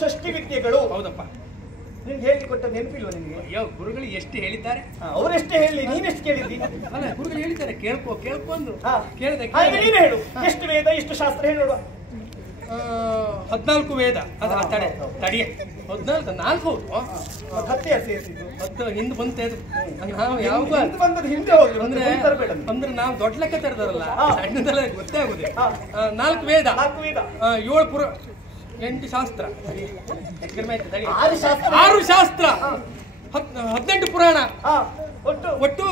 ಚೌಷಷ್ಟಿ ವಿದ್ಯೆಗಳು. ಹೌದಪ್ಪ. ನಿನ್ಗೆ ಹೇಳಿ ಕೊಟ್ಟ ನೆನಪಿಲ್ವಾ ನಿನಗೆ? ಅಯ್ಯೋ, ಗುರುಗಳು ಎಷ್ಟು ಹೇಳಿದ್ದಾರೆ. ಅವರೆಷ್ಟೇ ಹೇಳಿ, ನೀನೆಷ್ಟು ಕೇಳಿದ್ದಿ? ಅಲ್ಲ, ಗುರುಗಳು ಹೇಳಿದ್ದಾರೆ ಕೇಳ್ಕೊ ಅಂದ್ರು. ಕೇಳಿದೆ. ನೀನು ಹೇಳು, ಎಷ್ಟು ವೇದ ಎಷ್ಟು ಶಾಸ್ತ್ರ ಹೇಳೋಣ. 14 ವೇದ. ತಡಿಯ 14 4 ಹತ್ತೆ ಸೇರಿಸಿದ್ದು 10 ಹಿಂದೆ ಬಂತೆ. ಅದು ನಾವು ಯಾವ ಹಿಂದೆ ಹೋಗಿ ಅಂದ್ರೆ ನಾವು ದೊಡ್ಡ ಲೆಕ್ಕ ತೆರೆದಾರಲ್ಲ, ಸಣ್ಣದೆಲ್ಲ ಗೊತ್ತೇ ಆಗುದಿಲ್ಲ. 4 ವೇದ, 7 ಪುರ, 8 ಶಾಸ್ತ್ರ, 6 ಶಾಸ್ತ್ರ, 18 ಪುರಾಣ, ಒಟ್ಟು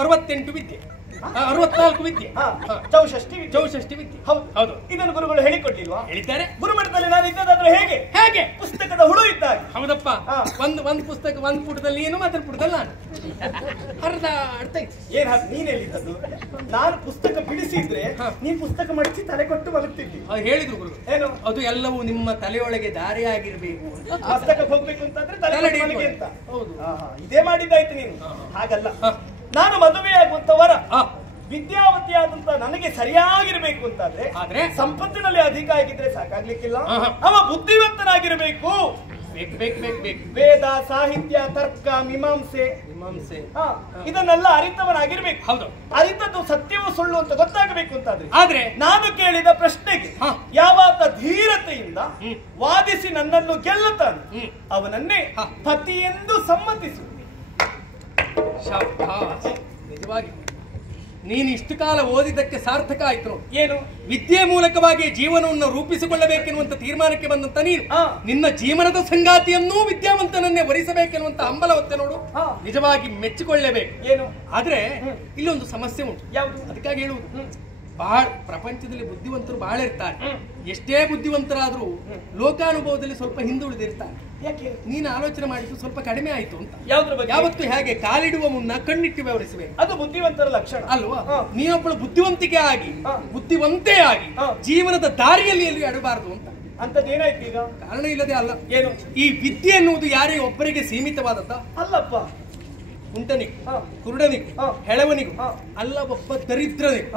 68 ವಿದ್ಯೆ, 64 ವಿದ್ಯೆ. ಚೌಷಷ್ಟಿ ವಿದ್ಯೆ. ಹೌದು. ಇದನ್ನು ಗುರುಗಳು ಹೇಳಿಕೊಟ್ಟಿಲ್ವಾ? ಹೇಳಿದ್ದಾರೆ. ಗುರುಮಠದಲ್ಲಿ ನಾವು ಇದ್ದದಾದ್ರೆ ಹೇಗೆ ಪುಸ್ತಕದ ಹುಳು ಇದ್ದಾಗ. ಹೌದಪ್ಪ. ಒಂದು ಪುಸ್ತಕ ಒಂದು ಪುಟದಲ್ಲಿ ಏನು, ಮತ್ತೊಂದು ಪುಟದಲ್ಲಿ ನಾನು ಅರ್ಧ ಅರ್ಥ ಏನ್ ನೀನ್ ಹೇಳಿದ್ದದು. ನಾನು ಪುಸ್ತಕ ಬಿಡಿಸಿದ್ರೆ ನೀನ್ ಪುಸ್ತಕ ಮಡಿಸಿ ತಲೆ ಕೊಟ್ಟು ಮಲಗ್ತಿದ್ದಿ. ಹೇಳಿದ್ರು ಗುರು. ಏನು ಅದು ಎಲ್ಲವೂ ನಿಮ್ಮ ತಲೆಯೊಳಗೆ ದಾರಿಯಾಗಿರ್ಬೇಕು. ಪುಸ್ತಕಕ್ಕೆ ಹೋಗ್ಬೇಕು ಅಂತಂದ್ರೆ ತಲೆ ಅಂತ. ಹೌದು, ಇದೇ ಮಾಡಿದ್ದಾಯ್ತು ನೀನು. ಹಾಗಲ್ಲ, ನಾನು ಮದುವೆಯಾಗುವಂತವರ ವಿದ್ಯಾವತಿಯಾದಂತ ನನಗೆ ಸರಿಯಾಗಿರ್ಬೇಕು ಅಂತಾದ್ರೆ ಸಂಪತ್ತಿನಲ್ಲಿ ಅಧಿಕ ಆಗಿದ್ರೆ ಸಾಕಾಗ್ಲಿಕ್ಕಿಲ್ಲ. ಅವ ಬುದ್ಧಿವಂತನಾಗಿರ್ಬೇಕು. ವೇದ, ಸಾಹಿತ್ಯ, ತರ್ಕ, ಮೀಮಾಂಸೆ ಇದನ್ನೆಲ್ಲ ಅರಿತವನಾಗಿರ್ಬೇಕು. ಹೌದು. ಅರಿತದ್ದು ಸತ್ಯವೂ ಸುಳ್ಳು ಅಂತ ಗೊತ್ತಾಗಬೇಕು ಅಂತಾದ್ರೆ ಆದ್ರೆ ನಾನು ಕೇಳಿದ ಪ್ರಶ್ನೆಗೆ ಯಾವಾತ ಧೀರತೆಯಿಂದ ವಾದಿಸಿ ನನ್ನನ್ನು ಗೆಲ್ಲುತ್ತಾನೆ ಅವನನ್ನೇ ಪತಿ ಎಂದು ಸಮ್ಮತಿಸು. ನಿಜವಾಗಿ ನೀನು ಇಷ್ಟು ಕಾಲ ಓದಿದ್ದಕ್ಕೆ ಸಾರ್ಥಕ ಆಯ್ತು. ಏನು? ವಿದ್ಯೆ ಮೂಲಕವಾಗಿ ಜೀವನವನ್ನು ರೂಪಿಸಿಕೊಳ್ಳಬೇಕೆನ್ನುವಂತ ತೀರ್ಮಾನಕ್ಕೆ ಬಂದಂತ ನೀನು ನಿನ್ನ ಜೀವನದ ಸಂಗಾತಿಯನ್ನೂ ವಿದ್ಯಾವಂತನನ್ನೇ ವರಿಸಬೇಕೆನ್ನುವಂತ ಹಂಬಲ ಹೊತ್ತೆ ನೋಡು. ನಿಜವಾಗಿ ಮೆಚ್ಚಿಕೊಳ್ಳಲೇಬೇಕು. ಏನು? ಆದ್ರೆ ಇಲ್ಲೊಂದು ಸಮಸ್ಯೆ ಉಂಟು. ಯಾವುದು? ಅದಕ್ಕಾಗಿ ಹೇಳುವುದು, ಬಹಳ ಪ್ರಪಂಚದಲ್ಲಿ ಬುದ್ಧಿವಂತರು ಬಹಳ ಇರ್ತಾರೆ. ಎಷ್ಟೇ ಬುದ್ಧಿವಂತರಾದ್ರೂ ಲೋಕಾನುಭವದಲ್ಲಿ ಸ್ವಲ್ಪ ಹಿಂದುಳಿದಿರ್ತಾರೆ. ಯಾಕೆ? ನೀನು ಆಲೋಚನೆ ಮಾಡಿದ್ದು ಸ್ವಲ್ಪ ಕಡಿಮೆ ಆಯ್ತು ಅಂತ. ಯಾವತ್ತು ಹೇಗೆ ಕಾಲಿಡುವ ಮುನ್ನ ಕಣ್ಣಿಟ್ಟು ವ್ಯವಹರಿಸಬೇಕು, ಅದು ಬುದ್ಧಿವಂತರ ಲಕ್ಷಣ ಅಲ್ವಾ? ನೀನೊಬ್ಬಳು ಬುದ್ಧಿವಂತಿಕೆ ಆಗಿ ಬುದ್ಧಿವಂತೆ ಆಗಿ ಜೀವನದ ದಾರಿಯಲ್ಲಿ ಎಲ್ಲಿ ಅಡಬಾರದು ಅಂತ. ಅಂತದ್ದೇನಾಯ್ತು ಈಗ? ಕಾರಣ ಇಲ್ಲದೆ ಅಲ್ಲ. ಏನು? ಈ ವಿದ್ಯೆ ಎನ್ನುವುದು ಯಾರೇ ಒಬ್ಬರಿಗೆ ಸೀಮಿತವಾದದ್ದ ಅಲ್ಲಪ್ಪ. ಕುಂಟನಿಗೂ, ಕುರುಡನಿಗೂ, ಹೆಳವನಿಗೂ ಅಲ್ಲ, ಒಬ್ಬ ದರಿದ್ರನಿಗೂ